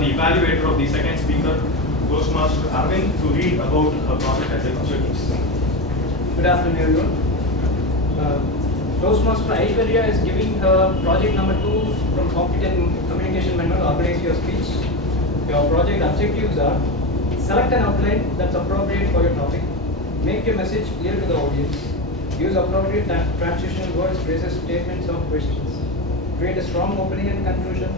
the evaluator of the second speaker, Toastmaster Arvind, to read about her project as objectives. Good afternoon, everyone. Toastmaster Aishwarya is giving her project number 2 from Competent Communication Manual, Organize Your Speech. Your project objectives are: select an outline that's appropriate for your topic, make your message clear to the audience, use appropriate transitional words, phrases, statements, or questions, create a strong opening and conclusion,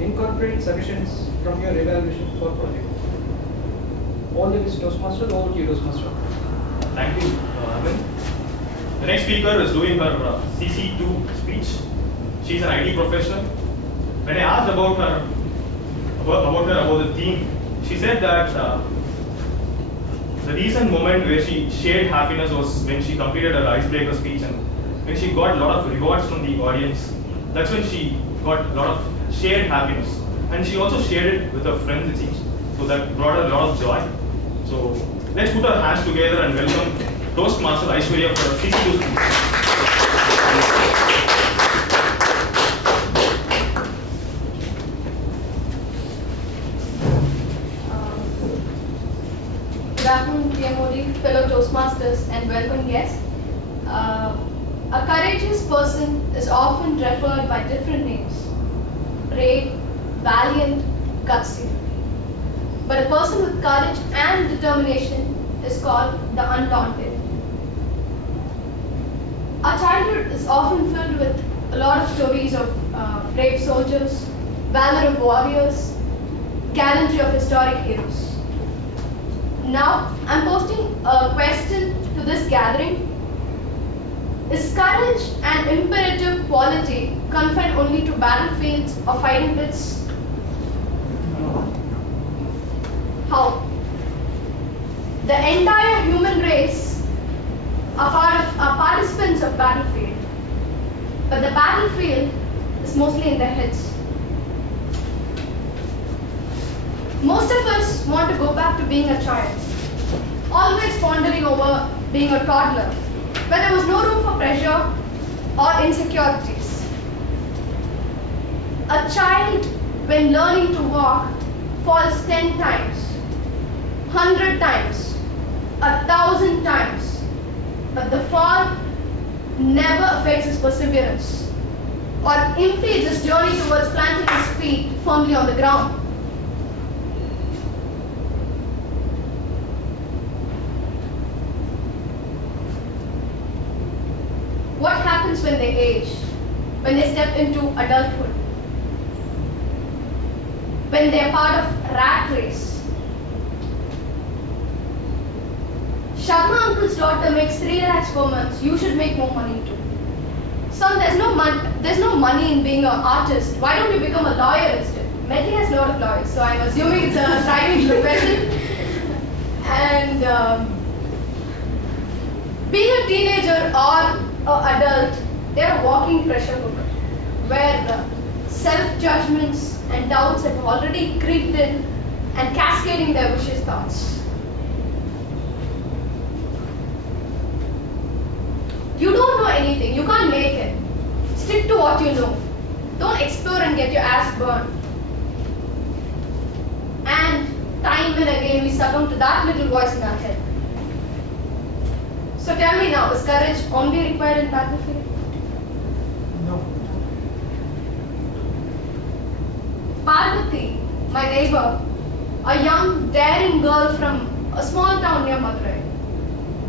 incorporate suggestions from your evaluation for project. All the best, Toastmaster. Over to you, Toastmaster. Thank you, Arvind. The next speaker is doing her CC2 speech. She's an IT professional. When I asked about the theme, she said that the recent moment where she shared happiness was when she completed her icebreaker speech, and when she got a lot of rewards from the audience. That's when she got a lot of shared happiness, and she also shared it with her friends, it seems. So that brought her a lot of joy. So let's put our hands together and welcome Toastmaster Aishwarya for her CC2 speech. Good afternoon, dear Modi, fellow Toastmasters, and welcome guests. A courageous person is often referred by different names: brave, valiant, gutsy. But a person with courage and determination is called the undaunted. Our childhood is often filled with a lot of stories of brave soldiers, valor of warriors, gallantry of historic heroes. Now, I'm posting a question to this gathering. Is courage an imperative quality confined only to battlefields or fighting pits? How? The entire human race are participants of battlefield, but the battlefield is mostly in their heads. Most of us want to go back to being a child, always pondering over being a toddler, where there was no room for pressure or insecurities. A child, when learning to walk, falls 10 times, 100 times, 1,000 times, but the fall never affects his perseverance or impedes his journey towards planting his feet firmly on the ground. What happens when they age, when they step into adulthood, when they are part of rat race? Sharma uncle's daughter makes 3 lakhs per month. You should make more money too. Son, there's no money in being an artist. Why don't you become a lawyer instead? Mehdi has a lot of lawyers, so I'm assuming it's a thriving profession. And being a teenager or an adult, they're a walking pressure cooker, where self-judgments and doubts have already creeped in and cascading their vicious thoughts. You don't know anything, you can't make it. Stick to what you know. Don't explore and get your ass burned. And time and again we succumb to that little voice in our head. So tell me now, is courage only required in battlefield? No. Parvati, my neighbor, a young, daring girl from a small town near Madurai.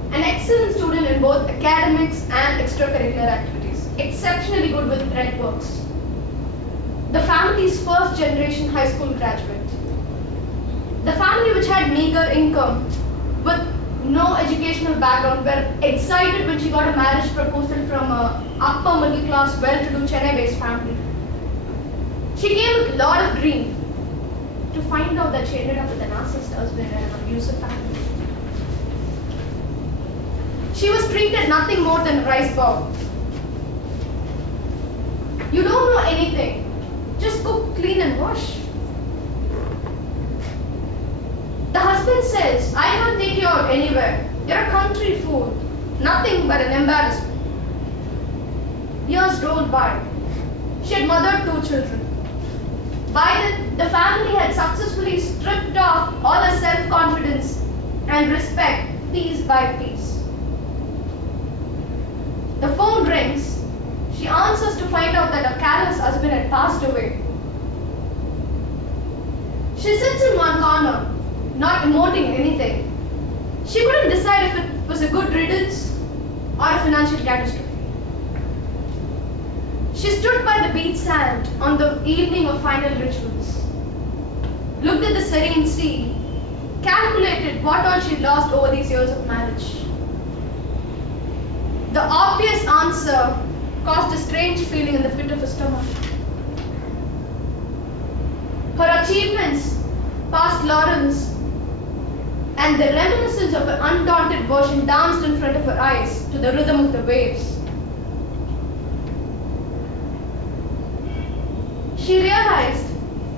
An excellent student in both academics and extracurricular activities. Exceptionally good with breadworks. The family's first generation high school graduate. The family, which had meager income with no educational background, were excited when she got a marriage proposal from a upper middle class, well-to-do Chennai-based family. She came with a lot of dream to find out that she ended up with a narcissist husband and an abusive family. She was treated nothing more than a rice bowl. You don't know anything. Just cook, clean and wash. The husband says, I can't take you out anywhere. You're a country fool. Nothing but an embarrassment. Years rolled by. She had mothered 2 children. By then, the family had successfully stripped off all her self-confidence and respect piece by piece. The phone rings. She answers to find out that her careless husband had passed away. She sits in one corner, not emoting anything. She couldn't decide if it was a good riddance or a financial catastrophe. She stood by the beach sand on the evening of final rituals, looked at the serene sea, calculated what all she'd lost over these years of marriage. The obvious answer caused a strange feeling in the pit of her stomach. Her achievements, past laurels, and the reminiscence of her undaunted version danced in front of her eyes to the rhythm of the waves. She realized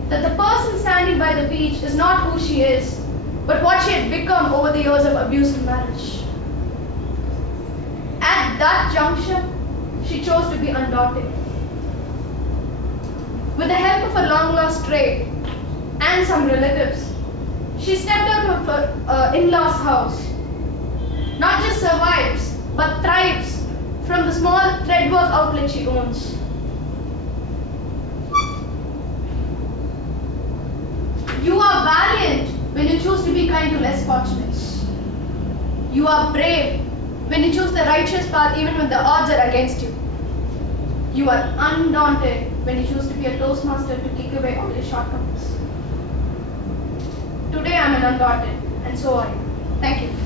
that the person standing by the beach is not who she is, but what she had become over the years of abusive marriage. At that juncture, she chose to be undaunted. With the help of her long-lost trade and some relatives, she stepped out of her in-laws' house. Not just survives, but thrives from the small threadwork outlet she owns. You are valiant when you choose to be kind to less fortunate. You are brave when you choose the righteous path even when the odds are against you. You are undaunted when you choose to be a toastmaster to kick away all your shortcomings. Today I am an undaunted, and so are you. Thank you.